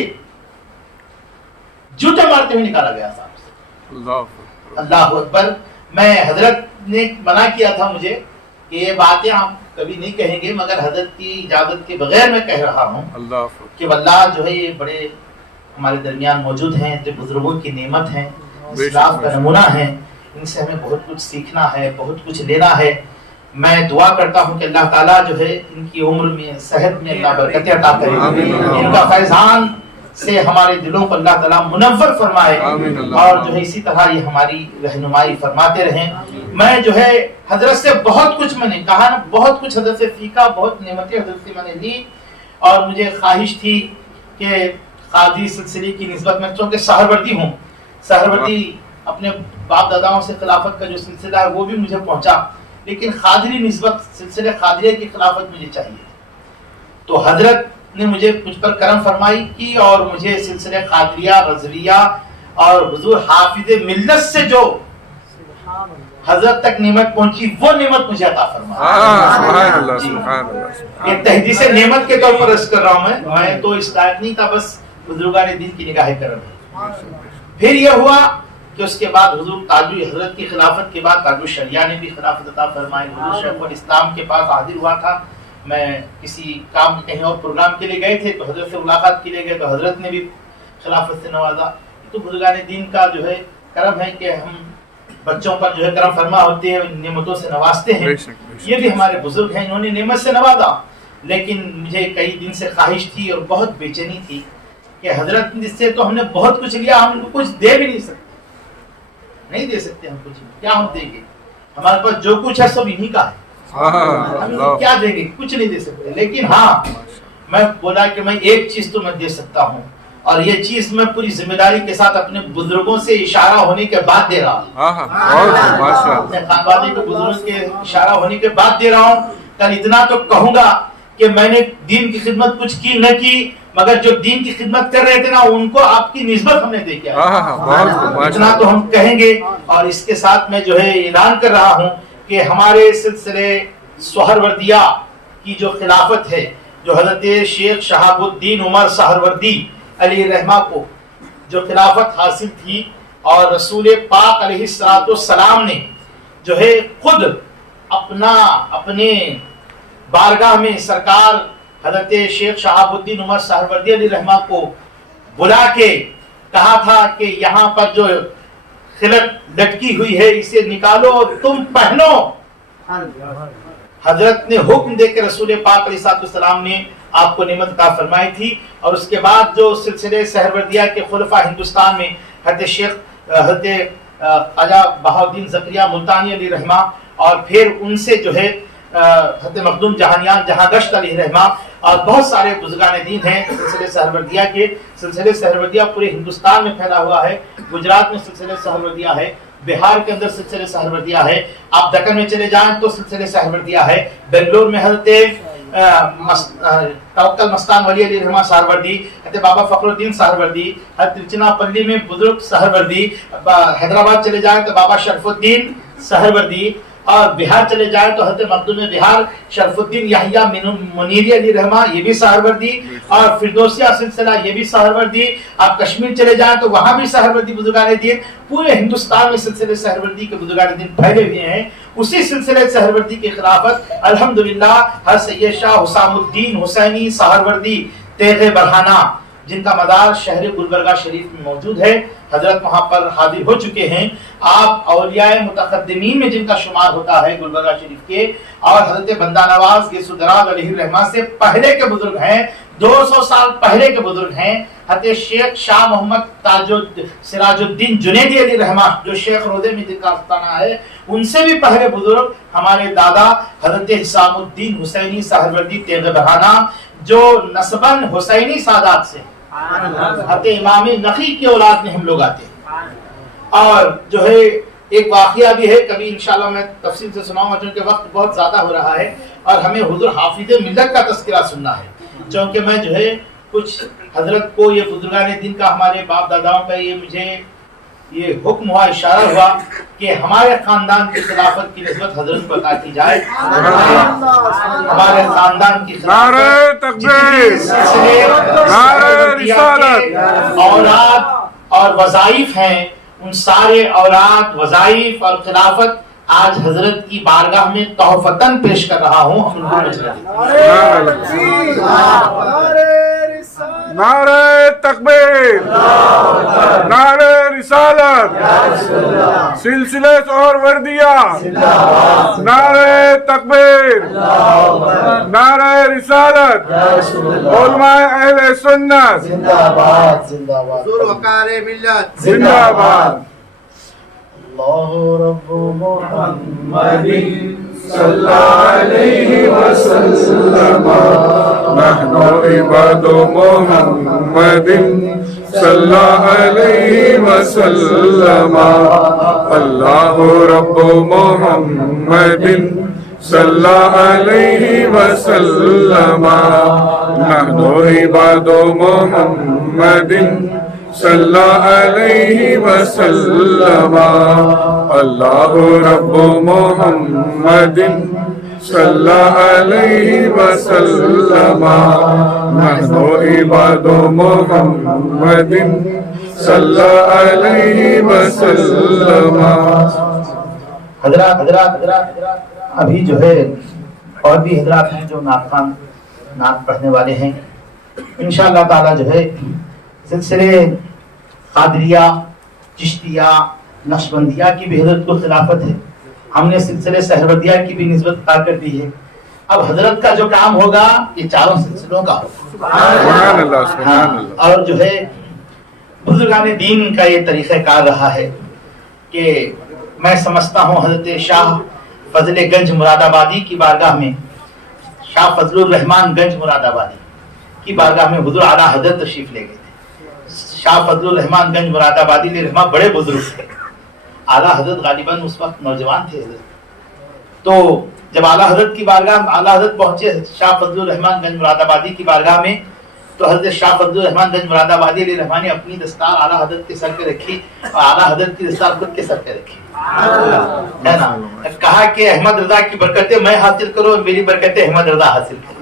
نکالا گیا صاحب. اللہ اکبر. میں حضرت نے منع کیا تھا مجھے کہ یہ باتیں آپ کبھی نہیں کہیں گے مگر حضرت کی اجازت کے بغیر میں کہہ رہا ہوں کہ اللہ جو ہے یہ بڑے ہمارے درمیان موجود ہیں جو بزرگوں کی نعمت ہیں اسلاف کا نمونہ ہیں. ان سے ہمیں بہت کچھ سیکھنا ہے بہت کچھ لینا ہے. میں دعا کرتا ہوں کہ اللہ تعالیٰ جو ہے ان کی عمر میں صحت میں اللہ برکت عطا کرے. ان کا فیضان سے ہمارے دلوں کو اللہ تعالیٰ منور فرمائے اور جو ہے اسی طرح یہ ہماری رہنمائی فرماتے رہیں. میں جو ہے حضرت سے بہت کچھ میں نے کہا نا بہت کچھ حضرت سے سیکھا بہت نعمتیں حضرت سے میں نے لی اور مجھے خواہش تھی کہ قادری سلسلے کی نسبت میں چونکہ سہروردی ہوں سہروردی اپنے باپ داداؤں سے خلافت کا جو سلسلہ ہے وہ بھی مجھے پہنچا لیکن قادری نسبت سلسلے قادریہ کی خلافت مجھے چاہیے. تو حضرت نے مجھے مجھ پر کرم فرمائی کی اور مجھے سلسلے قادریہ رضویہ اور حضور حافظ ملت سے جو حضرت تک نعمت پہنچی وہ نعمت مجھے عطا فرمائی. یہ تحدیث نعمت کے طور پر عرض کر رہا ہوں. میں تو اس لائق نہیں تھا بس بزرگان دین کی نگاہ کرم. پھر یہ ہوا کہ اس کے بعد حضور تاج حضرت کی خلافت کے بعد تاج الشریعہ نے بھی خلافت عطا فرمائی. حضور شیخ الاسلام کے پاس حاضر ہوا تھا. میں کسی کام کہیں اور پروگرام کے لیے گئے تھے تو حضرت سے ملاقات کے لیے گئے تو حضرت نے بھی خلافت سے نوازا. تو بزرگان دین کا جو ہے کرم ہے کہ ہم بچوں پر جو ہے کرم فرما ہوتے ہیں نعمتوں سے نوازتے ہیں. یہ بھی ہمارے بزرگ ہیں انہوں نے نعمت سے نوازا. لیکن مجھے کئی دن سے خواہش تھی اور بہت بے چینی تھی کہ حضرت سے تو ہم نے بہت کچھ لیا ہم کو کچھ دے بھی نہیں سکتے نہیں دے سکتے ہم کچھ کیا ہم دیں گے. ہمارے پاس جو کچھ ہے سب انہی کا ہے ہم کیا دیں گے کچھ نہیں دے سکتے. لیکن ہاں میں بولا کہ میں ایک چیز تو میں دے سکتا ہوں اور یہ چیز میں پوری ذمہ داری کے ساتھ اپنے بزرگوں سے اشارہ ہونے کے بعد دے رہا ہوں. اپنے خانوادے کے بزرگوں کے اشارہ ہونے کے بعد دے رہا ہوں. کل اتنا تو کہوں گا کہ میں نے دین کی خدمت کچھ کی نہ کی، مگر جو دین کی خدمت کر رہے تھے نا ان کو آپ کی نسبت ہم نے دیکھی ہے۔ اتنا تو ہم کہیں گے۔ اور اس کے ساتھ میں جو ہے اعلان کر رہا ہوں کہ ہمارے سلسلے سہروردیہ کی جو خلافت ہے، جو حضرت شیخ شہاب الدین عمر سہروردی علیہ رحمہ کو جو خلافت حاصل تھی، اور رسول پاک علیہ السلام نے جو ہے خود اپنے بارگاہ میں سرکار حضرت شیخ شہاب الدین عمر سہروردی علیہ رحمہ کو بلا کے کہا تھا کہ یہاں پر جو خلق لٹکی ہوئی ہے اسے نکالو اور تم پہنو۔ حضرت نے حکم دے کے رسول پاک علیہ السلام نے آپ کو نعمت عطا فرمائی تھی۔ اور اس کے بعد جو سلسلے سہروردیہ کے خلفاء ہندوستان میں حضرت خواجہ بہاؤالدین زکریہ ملتانی علیہ رحمہ، اور پھر ان سے جو ہے حضرت مخدوم جہانیان جہاں گشت علیہ رحمہ، اور بہت سارے بزرگان دین ہیں سلسلے سہروردیہ کے۔ سلسلے سہروردیہ پورے ہندوستان میں پھیلا ہوا ہے۔ گجرات میں سلسلے سہروردیہ ہے، بہار کے اندر سلسلے سہروردیہ ہے، آپ دکن میں چلے جائیں تو سلسلے سہروردیہ ہے، بنگلور میں حضرت توکل مستان ولی علیہ رحمہ سہروردی، حضرت بابا فخر الدین سہروردی، حضرت ترچناپلی میں بزرگ سہروردی، حیدرآباد چلے جائیں تو بابا شرف الدین سہروردی، اور بہار چلے جائیں تو حضرت مخدوم بہار شرف الدین یحییٰ منیری علیہ رحمہ یہ بھی سہروردی، اور فردوسیہ سلسلہ یہ بھی سہروردی۔ آپ کشمیر چلے جائیں تو وہاں بھی سہروردی بزرگان دین، پورے ہندوستان میں سلسلے سہروردی کے بزرگان دین پھیلے ہوئے ہیں۔ اسی سلسلے سہروردی کی خلافت الحمدللہ حضرت سید شاہ حسام الدین حسینی سہروردی تیغ برہانہ، جن کا مدار شہر گلبرگہ شریف میں موجود ہے، حضرت وہاں پر حاضر ہو چکے ہیں۔ آپ اولیاء متقدمین میں جن کا شمار ہوتا ہے گلبرگہ شریف کے، اور حضرت بندہ نواز یسو دراز علیہ رحمہ سے پہلے کے بزرگ ہیں، 200 سال پہلے کے بزرگ ہیں۔ حضرت شیخ شاہ محمد سراج الدین جنیدی علیہ رحمہ جو شیخ رودے میں جن کا آستانہ ہے، ان سے بھی پہلے بزرگ ہمارے دادا حضرت حسام الدین حسینی سہروردی تیغ برہانہ، جو نسباً حسینی سادات سے حضرت امام نقی کی اولاد میں ہم لوگ آتے ہیں۔ اور جو ہے ایک واقعہ بھی ہے، کبھی انشاءاللہ میں تفصیل سے سناؤں گا چونکہ وقت بہت زیادہ ہو رہا ہے، اور ہمیں حضور حافظ ملت کا تذکرہ سننا ہے، چونکہ میں جو ہے کچھ حضرت کو یہ بزرگان دین کا ہمارے باپ داداؤں کا مجھے یہ حکم ہوا، اشارہ ہوا کہ ہمارے خاندان کی خلافت کی نسبت حضرت کو عطا کی جائے۔ ہمارے خاندان کی نعرہ تکبیر، نعرہ رسالت، اولاد اور وظائف ہیں، ان سارے اولاد، وظائف اور خلافت آج حضرت کی بارگاہ میں تحفتاً پیش کر رہا ہوں۔ ہم نعرہ تکبیر، نعرہ رسالت، سلسلہ سہروردیہ، نعرہ تکبیر، نعرہ رسالت، علماء اہل سنت زندہ باد، زندہ باد، حضور وقار ملت زندہ باد۔ اللہ رب محمد صلی اللہ علیہ وسلم، نحن عباد محمد صلی اللہ علیہ وسلم، اللہ رب محمد صلی اللہ علیہ وسلم، نحن عباد محمد صلی اللہ علیہ وسلم، اللہ رب محمد صلی اللہ علیہ وسلم، نحن عباد محمد صلی اللہ علیہ وسلم۔ حضرات ابھی جو ہے اور بھی حضرات ہیں جو نعت پڑھنے والے ہیں، انشاءاللہ تعالی جو ہے سلسلے قادریہ، چشتیہ، نقشبندیہ کی بھی حضرت کو خلافت ہے، ہم نے سلسلے سہروردیہ کی بھی نسبت عطا کر دی ہے۔ اب حضرت کا جو کام ہوگا یہ چاروں سلسلوں کا سبحان اللہ، سبحان اللہ۔ اور جو ہے بزرگان دین کا یہ طریقہ کار رہا ہے کہ میں سمجھتا ہوں حضرت شاہ فضل گنج مراد آبادی کی بارگاہ میں، شاہ فضل الرحمان گنج مراد آبادی کی بارگاہ میں حضور اعلیٰ حضرت تشریف لے گئے تھے۔ شاہ فضل الرحمان گنج مراد آبادی علیہ رحمہ بڑے بزرگ تھے، اعلیٰ حضرت غالباً اس وقت نوجوان تھے حضرت، تو جب اعلیٰ حضرت کی بارگاہ اعلیٰ حضرت پہنچے شاہ فضل الرحمان گنج مراد آبادی کی بارگاہ میں، تو حضرت شاہ فضل الرحمان گنج مراد آبادی علیہ الرحمٰن نے اپنی دستار اعلیٰ حضرت کے سر پہ رکھی اور اعلیٰ حضرت کی دستار خود کے سر پہ رکھی، ہے نا، کہا کہ احمد رضا کی برکتیں میں حاصل کروں اور میری برکتیں احمد رضا حاصل کروں۔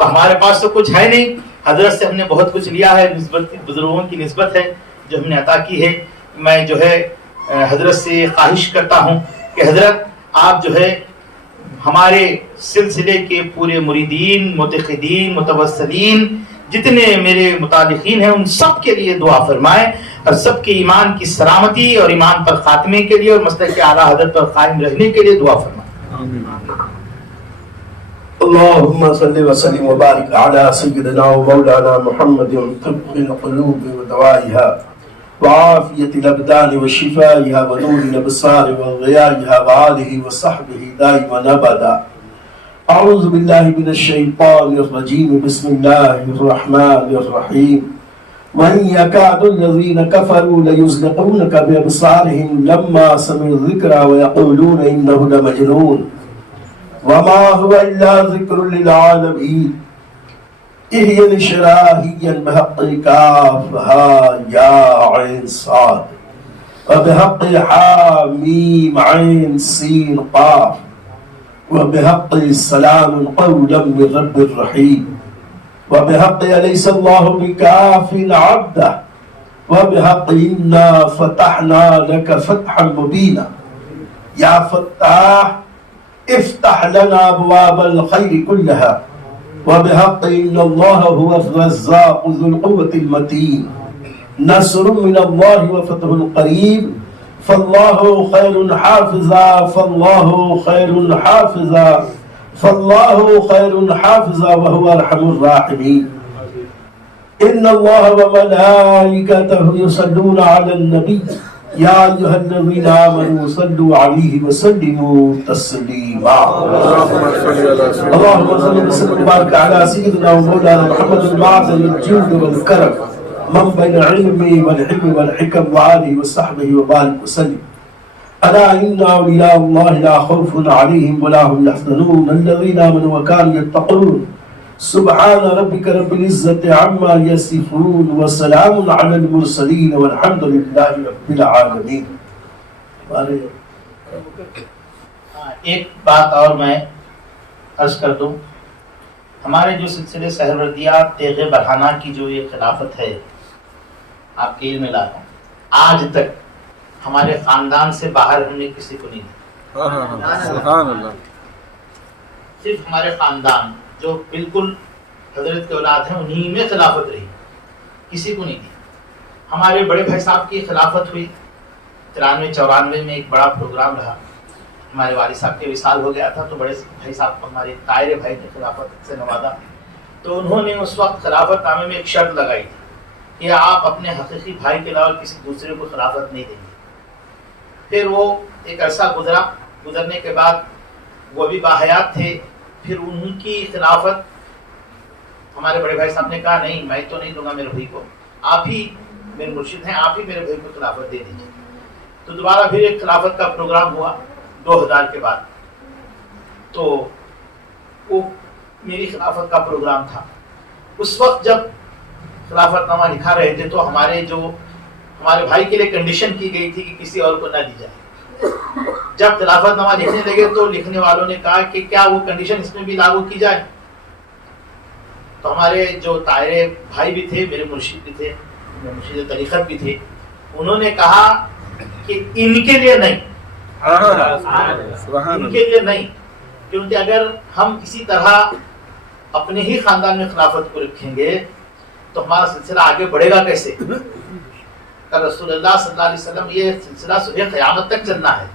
تو ہمارے پاس تو کچھ ہے نہیں، حضرت سے ہم نے بہت کچھ لیا ہے، نسبت بزرگوں کی نسبت ہے جو ہم نے عطا کی ہے۔ میں جو ہے حضرت سے خواہش کرتا ہوں کہ حضرت آپ جو ہے ہمارے سلسلے کے پورے مریدین، متقدین، متوسلین، جتنے میرے متعلقین ہیں ان سب کے لیے دعا فرمائیں، اور سب کے ایمان کی سلامتی اور ایمان پر خاتمے کے لیے اور مسلک اعلیٰ حضرت پر قائم رہنے کے لیے دعا فرمائیں۔ اللهم صل وسلم وبارك على سيدنا ومولانا محمد طب القلوب ودوائها وعافية الأبدان وشفائها ونور الأبصار وضيائها وآله وصحبه دائما أبدا۔ أعوذ بالله من الشيطان الرجيم، بسم الله الرحمن الرحيم۔ وإن يكاد الذين كفروا ليزلقونك بأبصارهم لما سمعوا الذكر ويقولون إنه لمجنون وما هو إلا ذكر للعالمين۔ اهين شراهيا بحق كاف ها يا عين صاد وبحق حاميم عين سين قاف وبحق السلام قولا من رب الرحيم وبحق أليس الله بكاف عبده وبحق إنا فتحنا لك فتحا مبينا يا فتاح افتح لنا أبواب الخير كلها وبحق إن الله هو الرزاق ذو القوة المتين نصر من الله وفتح قريب فالله خير حافظا فالله خير حافظا فالله خير حافظا وهو أرحم الراحمين۔ إن الله وملائكته يصلون على النبي يا أيها الذين آمنوا صلوا عليه وسلموا تسليما۔ اللهم صل وسلم وبارك على سيدنا ومولانا محمد المعدن الجود والكرم منبع العلم والحلم والحكم وآله وصحبه وبارك وسلم۔ ألا إن أولياء الله لا خوف عليهم ولا هم يحزنون الذين آمنوا وكانوا يتقون سبحان ربك رب العزة عما يصفون وسلام على المرسلين والحمد لله رب العالمين۔ ایک بات اور میں عرض کر دوں، ہمارے جو سلسلے سہروردیات تیغ برہانہ کی جو یہ خلافت ہے، آپ کے علم میں لاتا ہوں، آج تک ہمارے خاندان سے باہر ہم نے کسی کو نہیں دیا۔ سبحان اللہ۔ صرف ہمارے خاندان جو بالکل حضرت کے اولاد ہیں انہی میں خلافت رہی، کسی کو نہیں دی۔ ہمارے بڑے بھائی صاحب کی خلافت ہوئی 93-94 میں، ایک بڑا پروگرام رہا، ہمارے والد صاحب کے وصال ہو گیا تھا، تو بڑے بھائی صاحب ہمارے طاہر بھائی نے خلافت سے نوازا، تو انہوں نے اس وقت خلافت نامے میں ایک شرط لگائی تھی کہ آپ اپنے حقیقی بھائی کے علاوہ کسی دوسرے کو خلافت نہیں دیں گے۔ پھر وہ ایک عرصہ گزرا، گزرنے کے بعد وہ بھی باحیات تھے، پھر ان کی خلافت ہمارے بڑے بھائی صاحب نے کہا نہیں میں تو نہیں دوں گا میرے بھائی کو، آپ ہی میرے مرشد ہیں، آپ ہی میرے بھائی کو خلافت دے دیجیے۔ تو دوبارہ پھر ایک خلافت کا پروگرام ہوا 2000 کے بعد، تو وہ میری خلافت کا پروگرام تھا۔ اس وقت جب خلافت نامہ لکھا رہے تھے تو ہمارے بھائی کے لیے کنڈیشن کی گئی تھی کہ کسی اور کو نہ دی جائے۔ جب خلافت نامہ لکھنے لگے تو لکھنے والوں نے کہا کہ کیا وہ کنڈیشن اس میں بھی لاگو کی جائے؟ تو ہمارے جو طاہر بھائی بھی تھے، میرے مرشد بھی تھے، مرشد طریقت بھی تھے، انہوں نے کہا کہ ان کے لیے نہیں، ان کے لیے نہیں، کیونکہ اگر ہم اسی طرح اپنے ہی خاندان میں خلافت کو رکھیں گے تو ہمارا سلسلہ آگے بڑھے گا کیسے؟ رسول اللہ صلی اللہ علیہ وسلم یہ سلسلہ صبح قیامت تک چلنا ہے،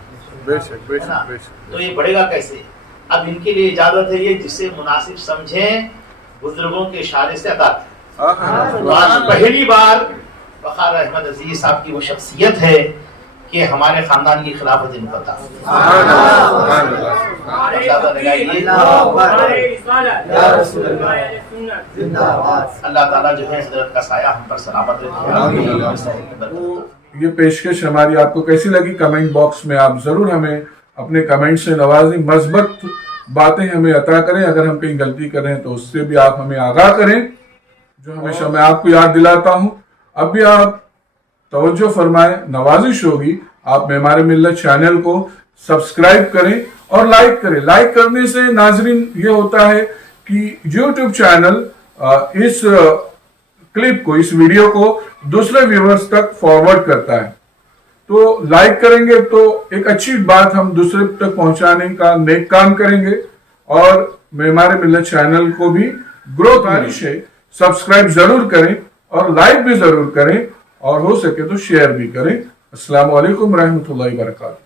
تو یہ بڑھے گا کیسے؟ اب ان کے لیے اجازت ہے یہ جسے مناسب سمجھیں بزرگوں کے اشارے سے ادا کریں۔ آج پہلی بار وقار احمد عزیز صاحب کی وہ شخصیت ہے کہ ہمارے خاندان کی خلافت ان کو عطا اللہ تعالیٰ جو ہے حضرت کا سایہ ہم پر سلامت رکھے۔ یہ پیشکش ہماری آپ کو کیسی لگی؟ کمنٹ باکس میں آپ ضرور ہمیں اپنے کمنٹ سے نوازیں۔ مثبت باتیں ہمیں عطا کریں. اگر ہم کہیں غلطی کریں تو اس سے بھی آپ ہمیں آگاہ کریں. جو ہمیشہ میں آپ کو یاد دلاتا ہوں, اب بھی آپ توجہ فرمائیں, نوازش ہوگی آپ معمار ملت چینل کو سبسکرائب کریں اور لائک کریں. لائک کرنے سے ناظرین یہ ہوتا ہے کہ یوٹیوب چینل اس کلپ کو, اس ویڈیو کو دوسرے ویورز تک فارورڈ کرتا ہے. تو لائک کریں گے تو ایک اچھی بات ہم دوسرے تک پہنچانے کا نیک کام کریں گے, اور معمار ملت چینل کو بھی گروتھ گزارش ہے سبسکرائب ضرور کریں اور لائک بھی ضرور کریں, اور ہو سکے تو شیئر بھی کریں. السلام علیکم ورحمۃ اللہ وبرکاتہ.